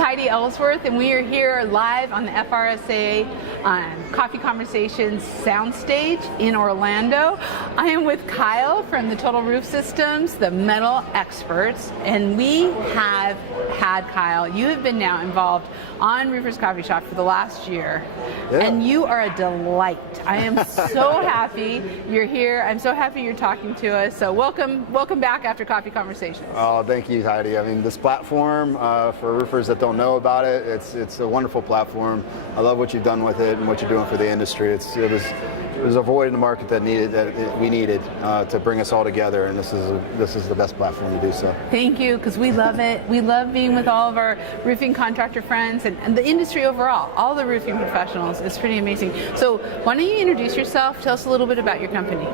Heidi Ellsworth, and we are here live on the FRSA Coffee Conversations soundstage in Orlando. I am with Kyle from the Total Roof Systems, the metal experts, and we have had Kyle. You have been now involved on Roofers Coffee Shop for the last year, and you are a delight. I am so happy you're here. I'm so happy you're talking to us. So welcome back after Coffee Conversations. Oh, thank you, Heidi. I mean, this platform for roofers that don't know about it, it's a wonderful platform. I love what you've done with it and what you're doing for the industry. It was a void in the market that we needed to bring us all together, and this is the best platform to do so. Thank you, because we love it. We love being with all of our roofing contractor friends and the industry overall, all the roofing professionals. It's pretty amazing. So why don't you introduce yourself? Tell us a little bit about your company.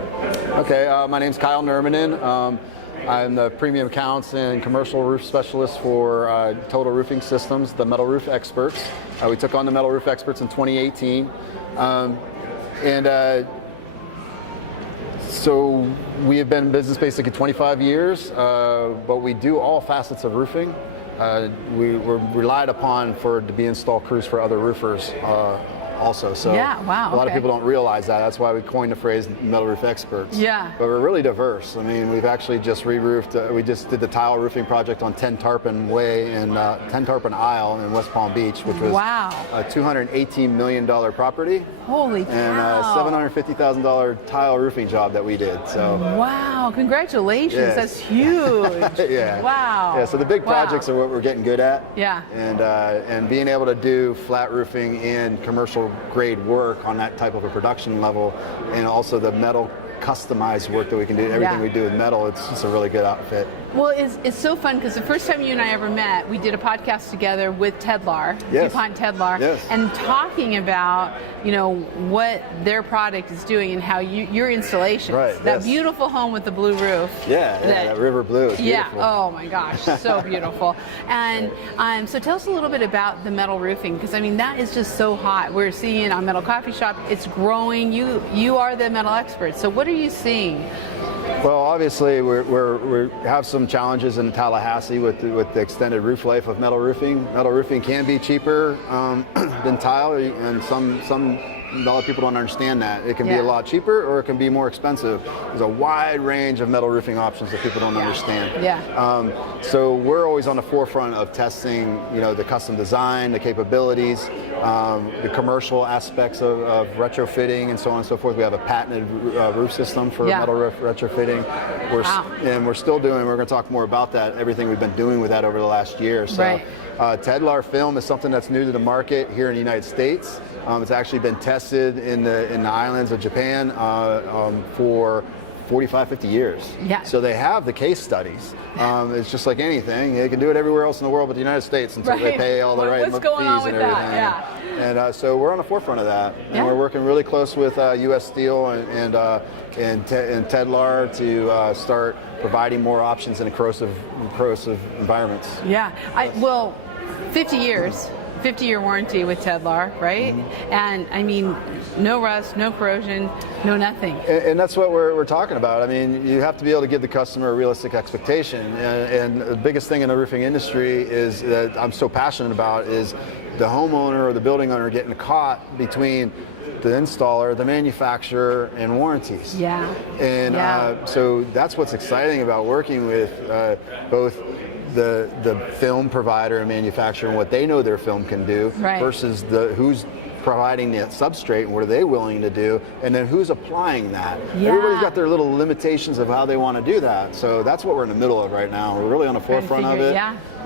Okay, my name's Kyle Nurmanen. I'm the premium accounts and commercial roof specialist for Total Roofing Systems, the metal roof experts. We took on the metal roof experts in 2018. So we have been in business basically 25 years, but we do all facets of roofing. We're relied upon to be install crews for other roofers also. So yeah, wow, a lot of people don't realize that. That's why we coined the phrase metal roof experts. Yeah. But we're really diverse. I mean, we've actually just re-roofed, we just did the tile roofing project on 10 Tarpon Way and 10 Tarpon Isle in West Palm Beach, which was a $218 million property. Holy cow. And a $750,000 tile roofing job that we did. So wow, congratulations. Yes. That's huge. Yeah. Wow. Yeah, so the big projects are what we're getting good at. Yeah. And being able to do flat roofing and commercial grade work on that type of a production level, and also the metal customized work that we can do, everything we do with metal, it's just a really good outfit. Well, it's so fun because the first time you and I ever met, we did a podcast together with Tedlar, DuPont Tedlar, and talking about, what their product is doing and how your installations, that beautiful home with the blue roof. That river blue. It's beautiful. Oh my gosh, so beautiful. And so tell us a little bit about the metal roofing, because I mean that is just so hot. We're seeing on Metal Coffee Shop, it's growing. You are the metal expert. So what are you seeing? Well, obviously we have some challenges in Tallahassee with the extended roof life of metal roofing. Metal roofing can be cheaper than tile, and a lot of people don't understand that. It can be a lot cheaper or it can be more expensive. There's a wide range of metal roofing options that people don't understand. So we're always on the forefront of testing, the custom design, the capabilities, the commercial aspects of retrofitting and so on and so forth. We have a patented roof system for metal roof retrofitting. And we're still doing, we're going to talk more about that, everything we've been doing with that over the last year. So Tedlar film is something that's new to the market here in the United States. It's actually been tested in the islands of Japan for 45, 50 years. So they have the case studies. It's just like anything. They can do it everywhere else in the world but the United States until they pay all the right fees and everything. And so we're on the forefront of that. And we're working really close with US Steel and Tedlar to start providing more options in corrosive environments. 50 years. 50-year warranty with Tedlar, right? And I mean, no rust, no corrosion, no nothing. And that's what we're talking about. I mean, you have to be able to give the customer a realistic expectation. And the biggest thing in the roofing industry is that I'm so passionate about is the homeowner or the building owner getting caught between the installer, the manufacturer, and warranties. So that's what's exciting about working with both the film provider and manufacturer and what they know their film can do versus who's providing the substrate and what are they willing to do, and then who's applying that. Everybody's got their little limitations of how they want to do that. So that's what we're in the middle of right now. We're really on the forefront of it.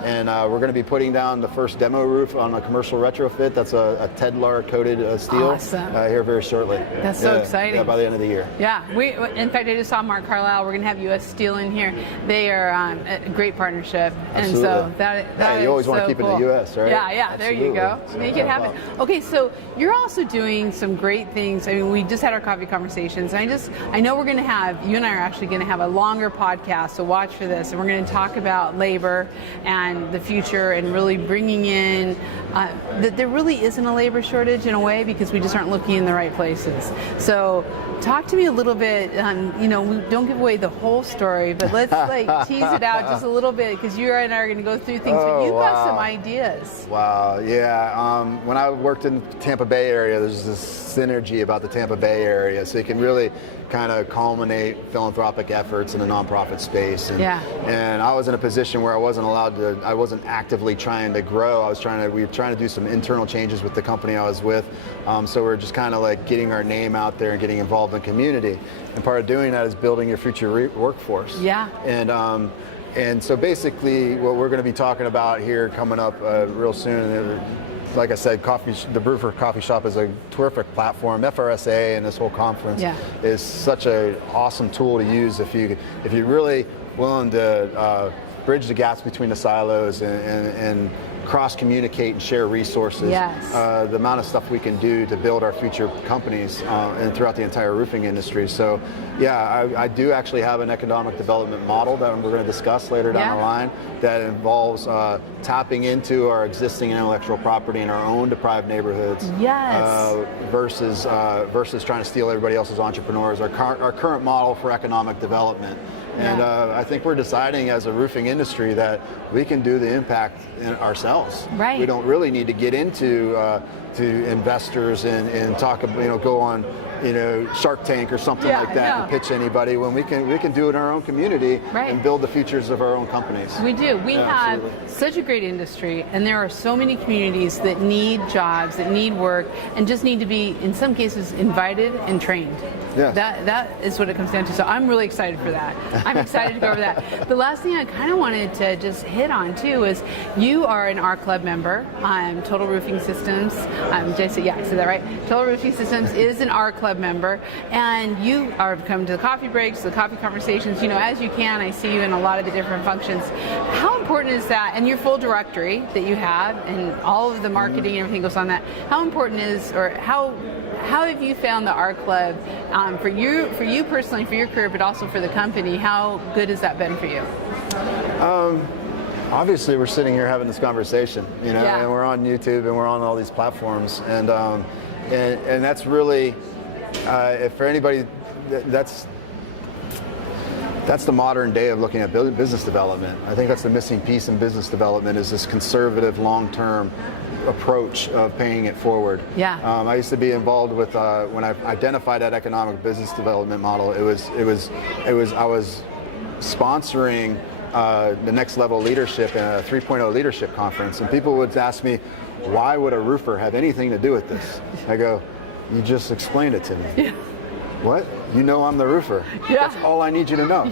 And we're going to be putting down the first demo roof on a commercial retrofit. That's a Tedlar coated steel here very shortly. That's so exciting. By the end of the year. In fact, I just saw Mark Carlisle. We're going to have US Steel in here. They are a great partnership. And so that you always want to keep cool. it in the US, right? There you go. Make it happen. Okay, so you're also doing some great things. I mean, we just had our coffee conversations. I know we're going to have, you and I are actually going to have a longer podcast, so watch for this. And we're going to talk about labor and the future and really bringing in that there really isn't a labor shortage in a way because we just aren't looking in the right places. So talk to me a little bit, we don't give away the whole story, but let's tease it out just a little bit because you and I are going to go through things, but you've got some ideas. Wow, yeah. When I worked in the Tampa Bay area, there's this synergy about the Tampa Bay area, so you can really kind of culminate philanthropic efforts in the nonprofit space. And I was in a position where I wasn't actively trying to grow. We were trying to do some internal changes with the company I was with. So we're just kind of like getting our name out there and getting involved in community. And part of doing that is building your future workforce. Yeah. And so basically what we're going to be talking about here coming up real soon, like I said, the Roofer Coffee Shop is a terrific platform. FRSA and this whole conference is such an awesome tool to use if you're really willing to bridge the gaps between the silos and cross-communicate and share resources. Yes. The amount of stuff we can do to build our future companies and throughout the entire roofing industry. So yeah, I do actually have an economic development model that we're going to discuss later down the line that involves tapping into our existing intellectual property in our own deprived neighborhoods versus trying to steal everybody else's entrepreneurs. Our current model for economic development. And I think we're deciding as a roofing industry that we can do the impact ourselves. Right. We don't really need to get into to investors and talk, go on, Shark Tank or something like that and pitch anybody when we can do it in our own community and build the futures of our own companies. We do. We have such a great industry, and there are so many communities that need jobs, that need work, and just need to be, in some cases, invited and trained. Yes. That is what it comes down to. So I'm really excited for that. I'm excited to go over that. The last thing I kind of wanted to just hit on too is you are an R Club member. Total Roofing Systems. Did I say that right? Total Roofing Systems is an R Club member, and you are coming to the coffee breaks, the coffee conversations. As you can, I see you in a lot of the different functions. How important is that? And your full directory that you have, and all of the marketing and everything goes on that. How important is, or how have you found the R Club for you personally, for your career, but also for the company? How good has that been for you? Obviously, we're sitting here having this conversation, and we're on YouTube and we're on all these platforms, and that's really, if for anybody, that's the modern day of looking at business development. I think that's the missing piece in business development is this conservative, long-term approach of paying it forward. I used to be involved with when I identified that economic business development model. I was sponsoring the next level leadership in a 3.0 leadership conference, and people would ask me, why would a roofer have anything to do with this? I go, you just explained it to me. What? I'm the roofer. That's all I need you to know.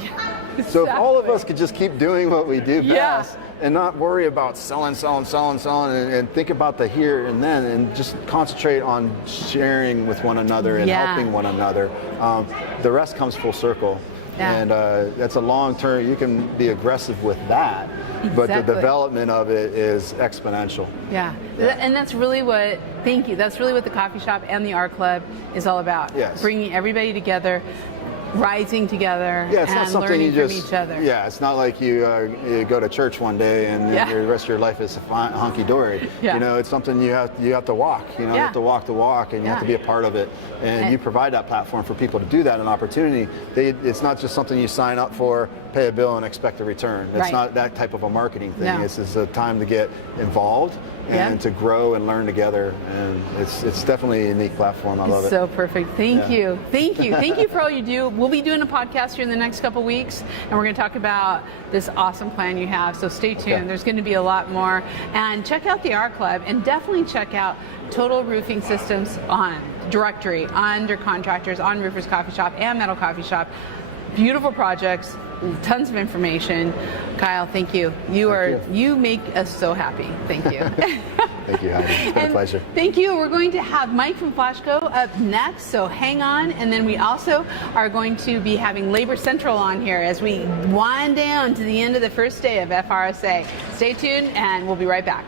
So if all of us could just keep doing what we do best and not worry about selling, and think about the here and then, and just concentrate on sharing with one another and helping one another, the rest comes full circle. And that's a long term. You can be aggressive with that, but the development of it is exponential. And that's really what, that's really what the coffee shop and the R Club is all about. Bringing everybody together, rising together, and learning from each other. It's not like you go to church one day and the rest of your life is hunky-dory. It's something you have to walk. You have to walk the walk, and you have to be a part of it. And you provide that platform for people to do that, an opportunity. It's not just something you sign up for, pay a bill, and expect a return. It's not that type of a marketing thing. This is a time to get involved and to grow and learn together. And it's definitely a unique platform. I love it. So perfect. Thank you. Thank you for all you do. We'll be doing a podcast here in the next couple weeks, and we're going to talk about this awesome plan you have. So stay tuned. There's going to be a lot more. And check out the R Club, and definitely check out Total Roofing Systems on directory, under contractors, on Roofers Coffee Shop and Metal Coffee Shop. Beautiful projects, tons of information. Kyle, thank you. You make us so happy. Thank you. Thank you, Heidi. It's been a pleasure. Thank you. We're going to have Mike from Flashco up next, so hang on. And then we also are going to be having Labor Central on here as we wind down to the end of the first day of FRSA. Stay tuned, and we'll be right back.